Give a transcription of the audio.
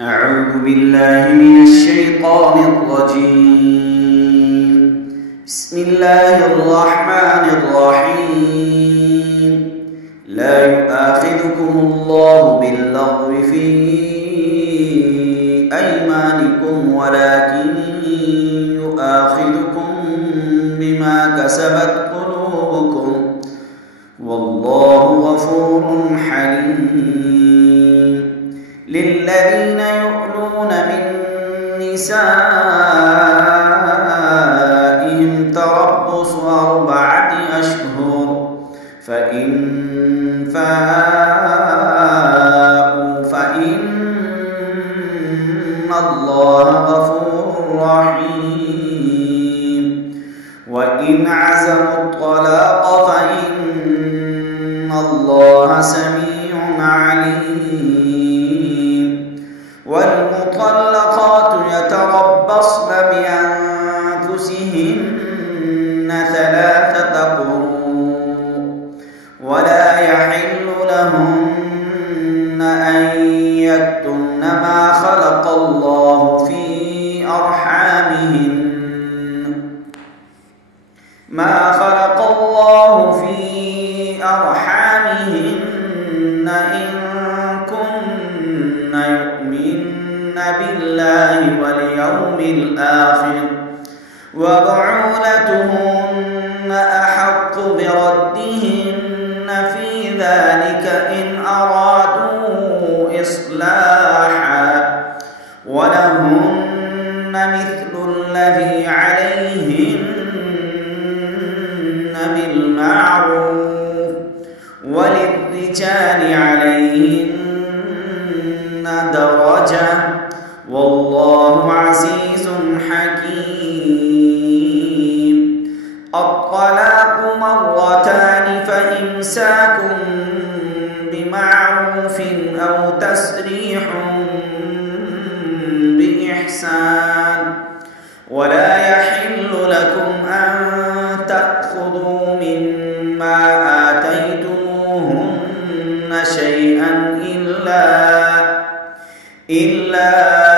أعوذ بالله من الشيطان الرجيم. بسم الله الرحمن الرحيم. لا يؤاخذكم الله باللغو في أيمانكم ولكن يؤاخذكم بما كسبت قلوبكم والله غفور حليم. للذين يؤلون من نسائهم تربص 4 أشهر فإن فاءوا فإن الله غفور رحيم. وإن عزموا الطلاق فإن الله سميع عليم. والمطلقات يتربصن بأنفسهن 3 قروء ولا يحل لهن أن يكتمن ما خلق الله في أرحامهن إن كن يؤمن بالله واليوم الآخر وبعولتهن أحق بردهن في ذلك إن أرادوا إصلاحا ولهن مثل الذي عليهن بالمعروف وللرجال عليهن درجة والله عزيز حكيم. الطلاق 2 فإمساك بمعروف أو تسريح بإحسان ولا يحل لكم أن تأخذوا مما آتيتموهن شيئا إلا